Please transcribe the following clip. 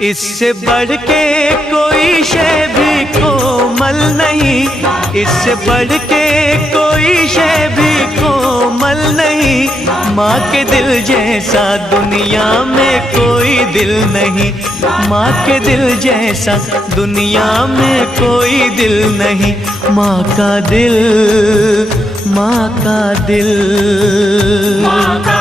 इससे बढ़ के कोई शय भी कोमल नहीं, इससे बढ़ के कोई शय भी कोमल नहीं। माँ के दिल जैसा दुनिया में कोई दिल नहीं, माँ के दिल जैसा दुनिया में कोई दिल नहीं। माँ का दिल, माँ का दिल, माँ का